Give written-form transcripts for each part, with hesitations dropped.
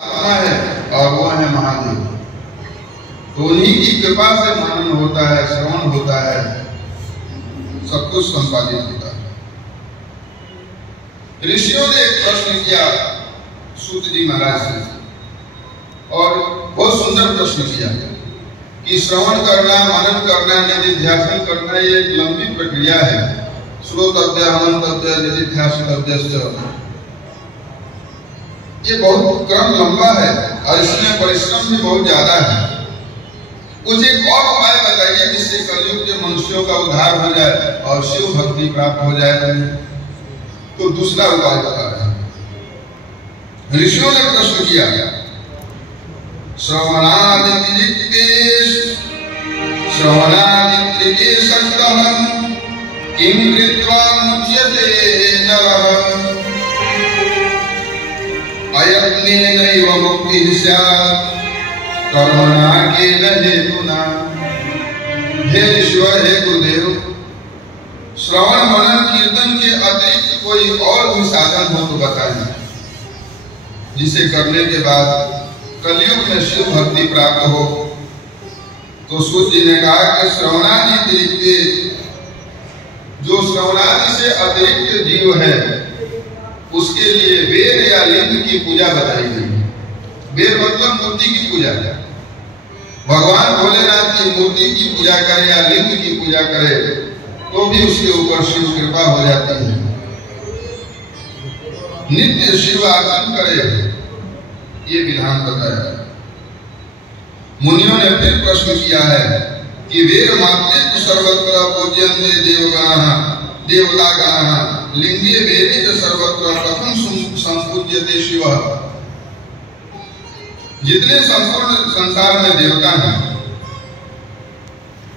आत्मा है और वो है महादेव। तो उन्हीं की कृपा से मनन होता है, श्रवण होता है, सब कुछ संपादित होता है। ऋषियों ने एक प्रश्न किया सूत जी महाराज से, और बहुत सुंदर प्रश्न किया कि श्रवण करना, मनन करना, निधिध्यासन करना ये एक लंबी प्रक्रिया है। श्रोतव्य, मनन्तव्य, निधिध्यासितव्य, ये बहुत क्रम लंबा है और इसमें परिश्रम भी बहुत ज्यादा है। कुछ एक और उपाय बताइए जिससे कलयुग के मनुष्यों का उद्धार हो जाए और शिव भक्ति प्राप्त हो जाए। तो दूसरा उपाय बता रहे हैं। ऋषियों ने प्रश्न किया, किं कृत्वा मुच्यते नरः अयत्नेनैव मुक्तिः स्यात् कर्मणा केन हेतुना। हे ईश्वर, हे गुरुदेव, श्रवण मनन कीर्तन के अतिरिक्त कोई और भी साधन हो तो बताइए जिसे करने के बाद कलयुग में शिव भक्ति प्राप्त हो। तो सूत जी ने कहा कि श्रवणादि अतिरिक्त, जो श्रवणादि से अतिरिक्त जीव है उसके लिए वेद या लिंग की पूजा बताई गई। वेद मतलब मूर्ति की पूजा। भगवान भोलेनाथ की मूर्ति की पूजा करे या लिंग की पूजा करे तो भी उसके ऊपर शिव कृपा हो जाती है। नित्य शिव आचरण करे, ये विधान बताया। मुनियों ने फिर प्रश्न किया है कि वेद मात्रे सर्वत्र पूज्यन्ते देवतागणाः लिंगे वेदे च सर्वत्र कथं संपूज्यते शिवः। जितने संपूर्ण संसार में देवता हैं,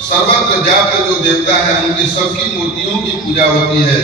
सर्वत्र व्याप्त जो देवता है उनकी सबकी मूर्तियों की पूजा होती है।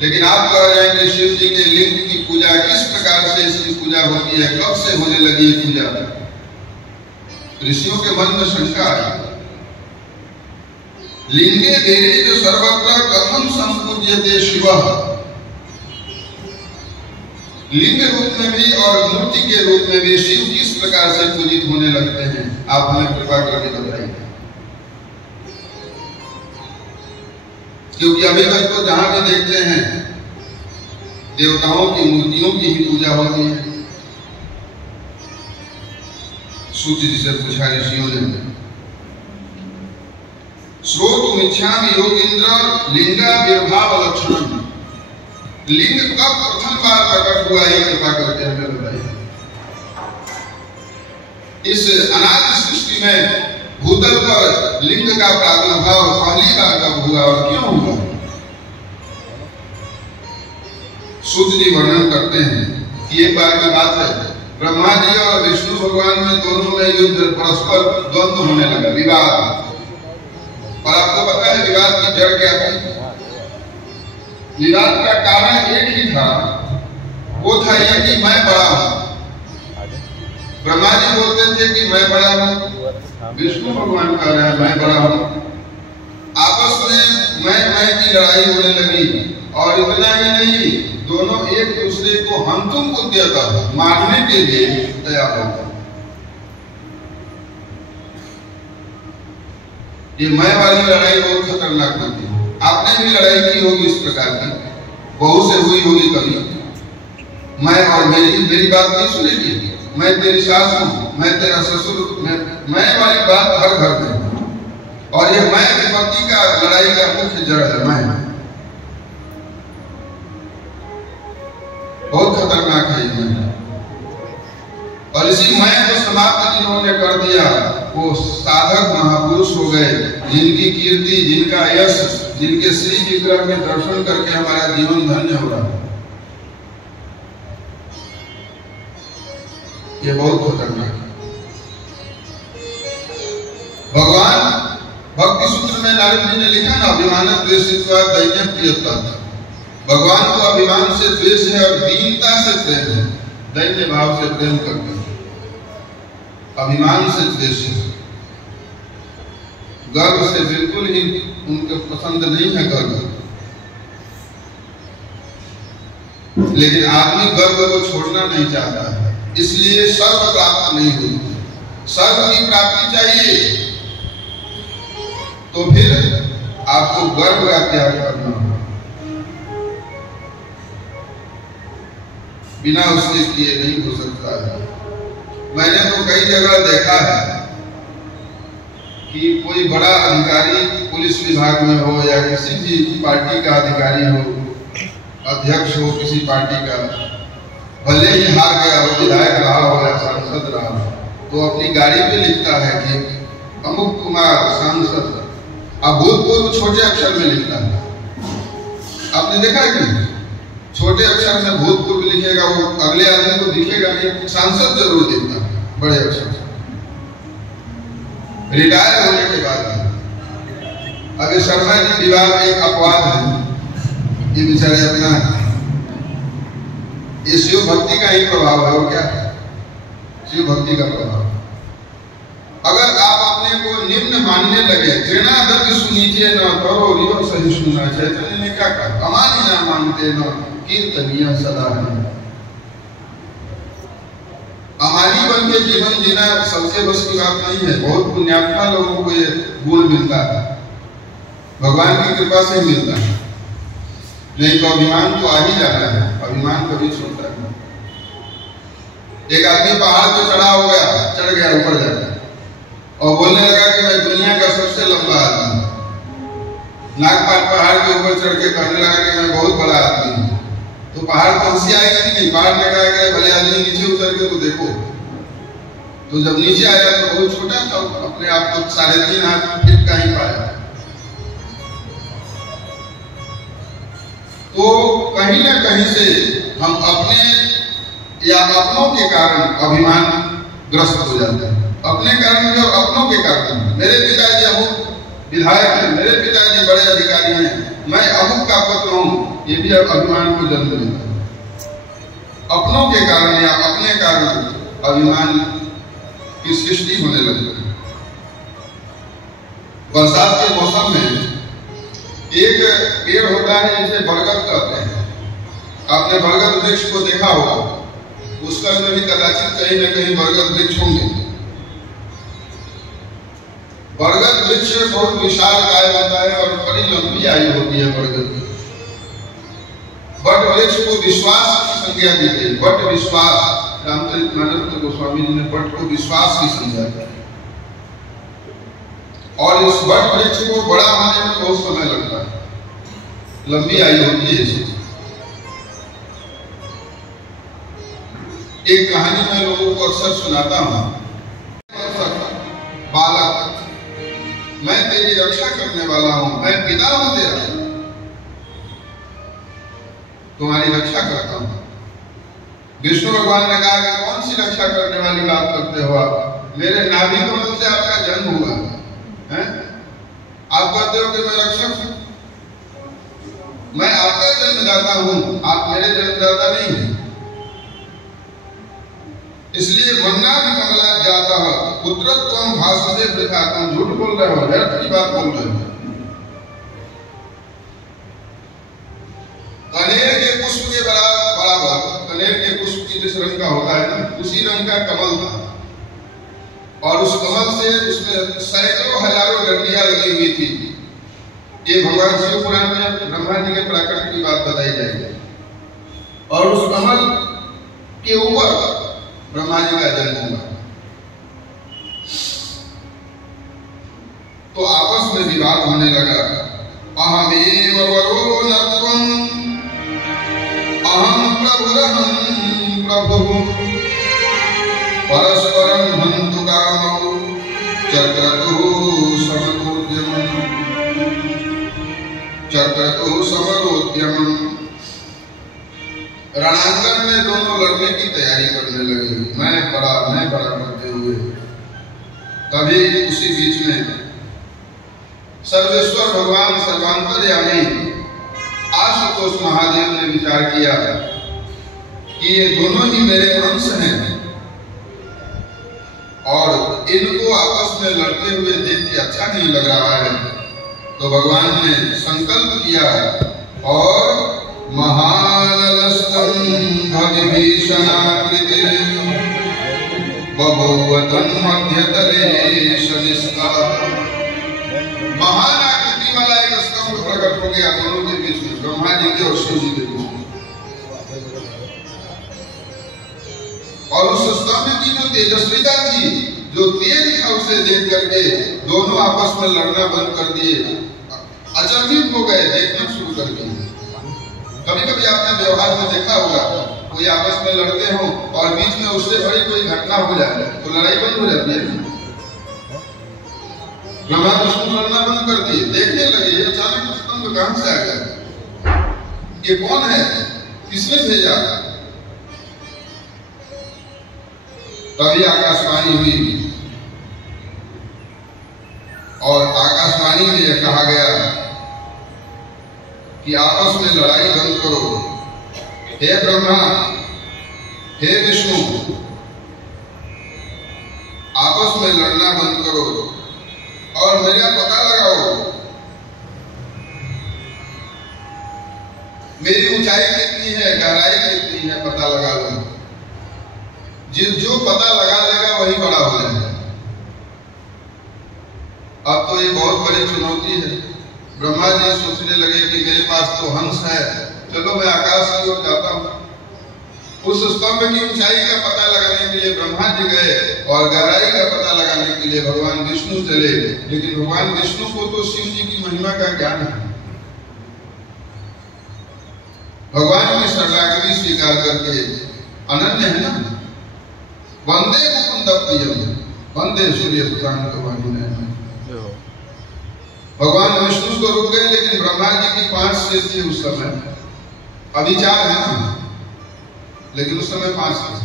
लेकिन आप कह रहे हैं कि शिव जी के लिंग की पूजा किस प्रकार से इसकी पूजा होती है, कब से होने लगी है पूजा? ऋषियों के मन में शंका आई। लिंगे देवी जो सर्वत्र कथम संपूज्यते शिवः, लिंग रूप में भी और मूर्ति के रूप में भी शिव किस प्रकार से पूजित होने लगते हैं, आप हमें कृपा करके बताइए। क्योंकि अभी तक तो जहां भी देखते हैं देवताओं की मूर्तियों की ही पूजा होती है। सूत जी से पूछा ऋषियों ने, श्रोतुमिच्छामि योगींद्र लिंगाविर्भाव लक्षणम, लिंग कब प्रथम बार प्रकट हुआ है कृपा करके हमें बताइए। इस अनादि सृष्टि में भूतल पर लिंग का प्रादुर्भाव पहली बार कब हुआ और क्यों हुआ? सूत जी वर्णन करते हैं कि एक बार की बात है, ब्रह्मा जी और विष्णु भगवान में दोनों में युद्ध, परस्पर द्वंद्व होने लगा, विवाद। और आपको पता है विवाद की जड़ क्या थी? विवाद का कारण एक ही था, वो था ये कि मैं बड़ा हूं। ब्रह्मा जी बोलते थे कि मैं बड़ा हूं, विष्णु भगवान कह रहे हैं मैं बड़ा हूं। आपस में मैं की लड़ाई होने लगी। और इतना ही नहीं, दोनों एक दूसरे को हम तुम उद्यता मारने के लिए तैयार होता। ये मैं वाली लड़ाई बहुत खतरनाक बनती है। आपने भी लड़ाई की होगी इस प्रकार की, बहू से हुई होगी कभी। मैं और मेरी बात नहीं सुनेगी, मैं तेरी सास हूं, मैं तेरा ससुर, मैं वाली बात हर घर में। और ये मैं विपत्ति का लड़ाई का मुख्य जड़ है। मैं बहुत खतरनाक है ये मैं। और इसी मैं को समाप्त जिन्होंने कर दिया वो साधक महापुरुष हो गए, जिनकी कीर्ति, जिनका यश, जिनके श्री विग्रह में दर्शन करके हमारा जीवन धन्य हो रहा है। ये बहुत खतरनाक है। भगवान भक्ति सूत्र में नारद जी ने लिखा ना, अभिमान द्वेषित्वा दैन्यं प्रियता। भगवान को अभिमान से द्वेष है और दीनता से प्रेम है, दैन्य भाव से प्रेम करते हैं। अभिमान से द्वेष है, गर्व से बिल्कुल ही उनको पसंद नहीं है गर्व। लेकिन आदमी गर्व को छोड़ना नहीं चाहता है, इसलिए सर्व प्राप्त नहीं होती। सर्व की प्राप्ति चाहिए तो फिर आपको गर्व का त्याग करना होगा, बिना उसके किए नहीं हो सकता है। मैंने तो कई जगह देखा है कि कोई बड़ा अधिकारी पुलिस विभाग में हो या किसी भी पार्टी का अधिकारी हो, अध्यक्ष हो किसी पार्टी का, भले ही हार गया हो, विधायक रहा हो या सांसद रहा हो, तो अपनी गाड़ी पे लिखता है कि अमुक कुमार सांसद, अब भूतपूर्व छोटे अक्षर में लिखता है। आपने देखा है कि छोटे अक्षर से भूतपूर्व लिखेगा, वो अगले आदमी को दिखेगा नहीं, सांसद जरूर दिखता है बड़े अक्षर से। रिटायर होने के बाद अभी शर्मा जी विवाह में एक अपवाद है, ये बेचारे अपना, ये शिव भक्ति का ही प्रभाव है और क्या, शिव भक्ति का प्रभाव। अगर आप अपने को निम्न मानने लगे, तृणादपि सुनीचे न करो रियो सहिष्णुना, चैतन्य ने क्या कहा, अमानी ना मानते न कीर्तनीय सदा है। अमानी बन के जीवन जीना सबसे बस की बात नहीं है, बहुत पुण्यात्मा लोगों को ये गुण मिलता है, भगवान की कृपा से मिलता है। नहीं तो अभिमान तो आ ही जाता है, अभिमान कभी छोड़ता नहीं। एक आदमी पहाड़ पे चढ़ा हो गया, चढ़ गया ऊपर जाकर और बोलने लगा कि मैं दुनिया का सबसे लंबा आदमी हूं। नागपाल पहाड़ के ऊपर चढ़ के कहने लगा कि मैं बहुत बड़ा आदमी हूं। तो पहाड़ पर हंसी आएगी कि नहीं? पहाड़ ने कहा कि भले आदमी नीचे उतर के तो देखो। तो जब नीचे आया तो बहुत छोटा था, अपने आप को 3.5 फीट का ही पाया। तो कहीं ना कहीं से हम अपने या अपनों के कारण अभिमान ग्रस्त हो जाते हैं। अपने कारण जो अपनों के कारण, मेरे पिताजी अमुक विधायक हैं, मेरे पिताजी बड़े अधिकारी हैं, मैं अमुक का पुत्र हूं, ये भी अभिमान को जन्म देता है। अपनों के कारण या अपने कारण अभिमान की सृष्टि होने लगती है। बरसात के मौसम में एक पेड़ होता है जिसे बरगद कहते हैं। आपने बरगद वृक्ष को देखा होगा, उसका में भी कदाचित कहीं न कहीं बरगद वृक्ष होंगे। बरगद वृक्ष बहुत विशाल काय होता है और बड़ी लंबी आयु होती है बरगद की। बट वृक्ष को विश्वास की संज्ञा दी गई, बट विश्वास। रामचरितमानस गोस्वामी जी ने बट को विश्वास की संज्ञा दी और इस बट वृक्ष को बड़ा होने में बहुत समय लगता है, लंबी आयु होती है इसकी। एक कहानी मैं लोगों को अक्सर सुनाता हूं। बालक, मैं तेरी रक्षा करने वाला हूं, मैं पिता हूं तेरा, तुम्हारी रक्षा करता हूं। विष्णु भगवान ने कहा कि कौन सी रक्षा करने वाली बात करते हो आप? मेरे नाभि कमल से आपका जन्म हुआ है, आप कहते हो कि मैं रक्षक हूं। मैं आपका जन्मदाता हूं, आप मेरे जन्मदाता नहीं हैं। इसलिए मन्ना भी कमला जाता है, पुत्रत्वम भाषते वृथातम, झूठ बोल रहे हो, व्यर्थ की बात बोल रहे हो। कनेर के पुष्प के बराबर, कनेर के पुष्प की जिस रंग का होता है ना, उसी रंग का कमल था और उस कमल से उसमें सैकड़ों हजारों डंडियां लगी हुई थी। ये भगवान शिव पुराण में ब्रह्मा जी के प्राकट्य की बात बताई जाएगी। और उस कमल के ऊपर ब्रह्मा जी का जन्म हुआ। तो आपस में विवाद होने लगा। अहमेव वरो नत्वं, अहम प्रभुरहं प्रभुः, परस्परं हन्तु कामौ चक्रतुः समरोद्यमम्। रणांगन में दोनों लड़ने की तैयारी करने लगे, मैं बड़ा करते हुए। तभी उसी बीच में सर्वेश्वर भगवान सर्वांतर्यामी आशुतोष महादेव ने विचार किया कि ये दोनों ही मेरे अंश हैं और इनको आपस में लड़ते हुए देख के अच्छा नहीं लग रहा है। तो भगवान ने संकल्प किया और महानलस्तम भीषणाकृति बभूवतन मध्यतले शनिस्ता। महान आकृति वाला एक स्तंभ प्रकट हो गया दोनों के बीच में, ब्रह्मा जी के और शिव जी के बीच में। और उस स्तंभ की जो तेजस्विता थी, जो तेज था, उसे देख करके दोनों आपस में लड़ना बंद कर दिए, अचंभित हो गए, देखना शुरू कर दिए। कभी कभी आपने व्यवहार में देखा होगा, कोई आपस में लड़ते हो और बीच में उससे बड़ी कोई घटना हो जाए तो लड़ाई बंद हो जाती है। ब्रह्मा विष्णु लड़ना बंद कर दिए, देखने लगे ये अचानक स्तंभ कहां से आ गया, ये कौन है, किसने भेजा। तभी आकाशवाणी हुई और आकाशवाणी में यह कहा गया कि आपस में लड़ाई बंद करो। हे ब्रह्मा, हे विष्णु, आपस में लड़ना बंद करो और मेरा पता लगाओ, मेरी ऊंचाई कितनी है, गहराई कितनी है, पता लगा लो। जो पता लगा लेगा वही बड़ा हो जाएगा। अब तो ये बहुत बड़ी चुनौती है। ब्रह्मा जी सोचने लगे कि मेरे पास तो हंस है, चलो मैं आकाश की ओर जाता हूं। उस स्तंभ की ऊंचाई का पता लगाने के लिए ब्रह्मा जी गए और गहराई का पता लगाने के लिए भगवान विष्णु चले। लेकिन भगवान विष्णु को तो शिव जी की महिमा का ज्ञान है। भगवान की शरणागति स्वीकार करके अनन्य है ना, वंदे मुकुंद प्रियम वंदे सूर्य भगवान विष्णु तो रुक गए, लेकिन ब्रह्मा जी की 5 सिर थी उस समय, अभी 4 है ना, लेकिन उस समय 5 सिर।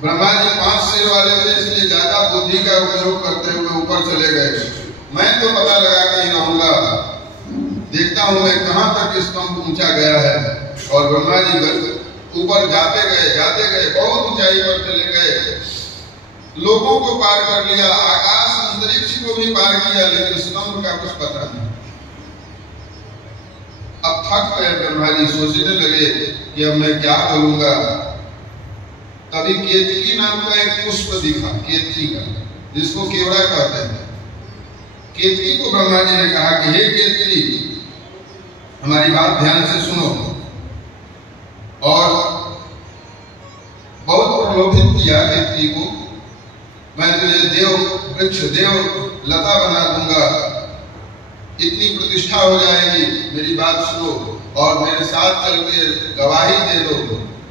ब्रह्मा जी 5 सिर वाले थे, इसलिए ज्यादा बुद्धि का उपयोग करते हुए ऊपर चले गए। मैं तो पता लगा के ही रहूंगा, देखता हूं मैं कहां तक स्तंभ ऊंचा गया है। और ब्रह्मा जी ऊपर जाते गए, बहुत ऊंचाई पर चले गए, लोगों को पार कर लिया, आकाश अंतरिक्ष को भी पार किया, लेकिन स्तंभ का कुछ पता नहीं। अब थक गए ब्रह्मा जी, सोचने लगे कि अब मैं क्या करूंगा। तभी केतकी नाम का एक पुष्प दिखा, केतकी का, जिसको केवड़ा कहते हैं। केतकी को ब्रह्मा जी ने कहा कि हे केतकी, हमारी बात ध्यान से सुनो। और बहुत प्रलोभित किया केतकी को, मैं तुझे देव वृक्ष, देव लता बना दूंगा, इतनी प्रतिष्ठा हो जाएगी, मेरी बात सुनो और मेरे साथ चल के गवाही दे दो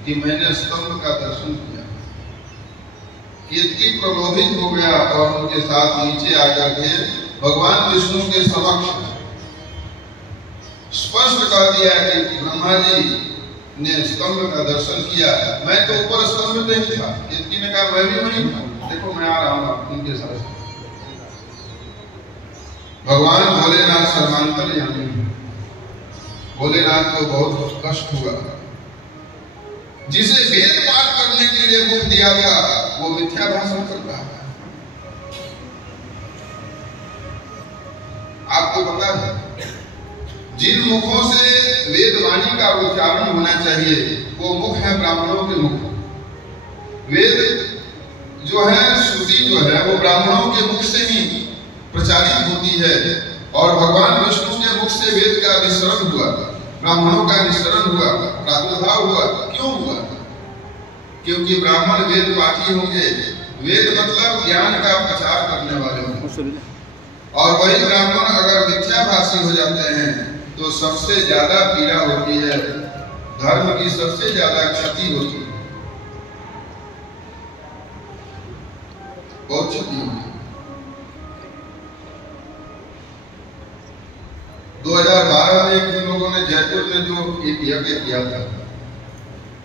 कि मैंने स्तंभ का दर्शन किया। केतकी प्रलोभित हो गया और उनके साथ नीचे आकर के भगवान विष्णु के समक्ष स्पष्ट कह दिया कि ब्रह्मा जी ने स्तंभ का दर्शन किया, मैं तो ऊपर स्तंभ में नहीं था। केतकी ने कहा मैं भी वहीं था, देखो मैं आ रहा हूं उनके साथ। भगवान भोलेनाथ सर्वांतर यानी भोलेनाथ को बहुत कष्ट हुआ। जिसे वेद पाठ करने के लिए मुख दिया था वो मिथ्या भाषण कर रहा था। आपको पता है, जिन मुखों से वेद वाणी का उच्चारण होना चाहिए वो मुख है ब्राह्मणों के मुख। वेद जो है, श्रुति जो है, वो ब्राह्मणों के मुख से ही प्रचारित होती है। और भगवान विष्णु के मुख से वेद का निस्सरण हुआ, ब्राह्मणों का निस्सरण हुआ, प्रादुर्भाव हुआ। क्यों हुआ? क्योंकि ब्राह्मण वेद पाठी होंगे। वेद मतलब ज्ञान का प्रचार करने वाले होंगे। और वही ब्राह्मण अगर मिथ्याभाषी हो जाते हैं तो सबसे ज्यादा पीड़ा होती है, धर्म की सबसे ज्यादा क्षति होती है, बहुत क्षति होती है। 2012 में एक लोगों ने जयपुर में जो एक यज्ञ किया था,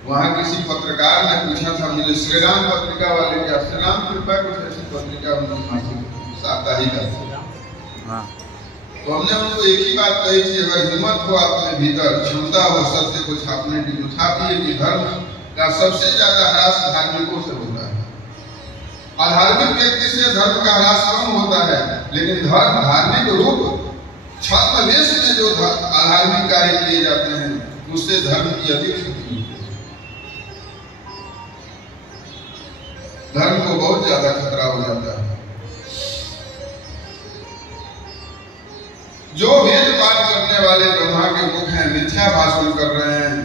वहां किसी पत्रकार ने पूछा था मुझे, श्रीराम पत्रिका वाले क्या, श्रीराम कृपा कुछ ऐसी पत्रिका साप्ताहिक है, तो हमने उनको एक ही बात कही थी, अगर हिम्मत हो अपने भीतर, क्षमता हो सत्य को छापने की, तो छापिए कि धर्म का सबसे ज्यादा ह्रास धार्मिकों से होता है। अधार्मिक व्यक्ति से धर्म का ह्रास कम होता है, लेकिन धर्म धार्मिक रूप छात्रवेश में जो अधार्मिक कार्य किए जाते हैं उससे धर्म की अधिक क्षति होती है। धर्म को बहुत ज्यादा खतरा हो जाता है। जो वेद पाठ करने वाले ब्रह्मा के मुख हैं, मिथ्या भाषण कर रहे हैं।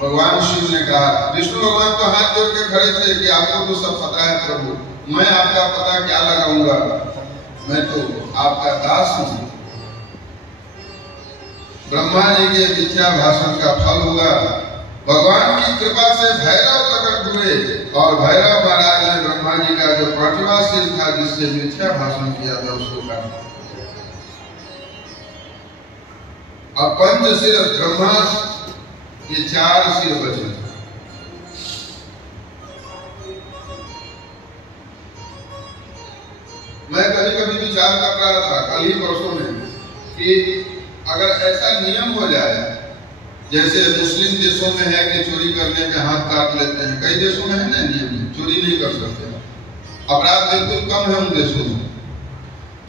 भगवान शिव ने कहा, विष्णु भगवान तो हाथ जोड़ के खड़े थे कि आपको तो सब पता है प्रभु, मैं आपका पता क्या लगाऊंगा, मैं तो आपका दास हूं। ब्रह्मा जी के मिथ्या भाषण का फल हुआ। भगवान की कृपा से भैरव प्रकट हुए और भैरव महाराज ने ब्रह्मा जी का जो 5वां सिर था जिससे मिथ्या भाषण किया था उसको काटा। अब पंच सिर ब्रह्मा, ये 4 सिर बचे। मैं कभी कभी विचार कर रहा था कल ही परसों में कि अगर ऐसा नियम हो जाए, जैसे मुस्लिम देशों में है कि चोरी करने पे हाथ काट लेते हैं, कई देशों में है ना नियम, चोरी नहीं कर सकते, अपराध बिल्कुल कम है उन देशों में।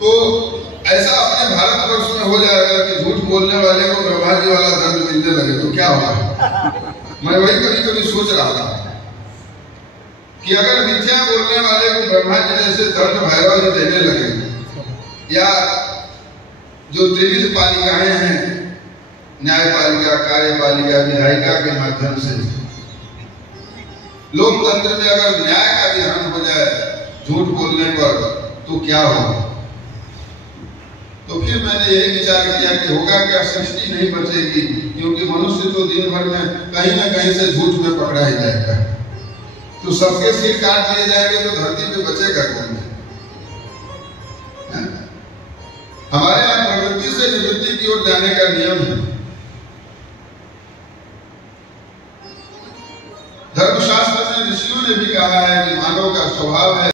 तो ऐसा अपने भारतवर्ष में हो जाएगा कि झूठ बोलने वाले को ब्रह्मा जी वाला दंड मिलने लगे तो क्या होगा। मैं वही कभी कभी सोच रहा था कि अगर मिथ्या बोलने वाले को ब्रह्मा जी जैसे दंड भैरव जी देने लगे, या जो त्रिविध पालिकाएं हैं, न्यायपालिका, कार्यपालिका, विधायिका के माध्यम से लोकतंत्र में अगर न्याय का विधान हो जाए झूठ बोलने पर, तो क्या होगा। तो फिर मैंने यही विचार किया कि होगा क्या, सृष्टि नहीं बचेगी, क्योंकि मनुष्य तो दिन भर में कहीं ना कहीं से झूठ में पकड़ा ही जाएगा। तो सबके सिर काट दिए जाएंगे तो धरती पे बचेगा कौन। हमारे यहाँ प्रवृत्ति से निवृत्ति की ओर जाने का नियम है। धर्मशास्त्र में ऋषियों ने भी कहा है कि मानव का स्वभाव है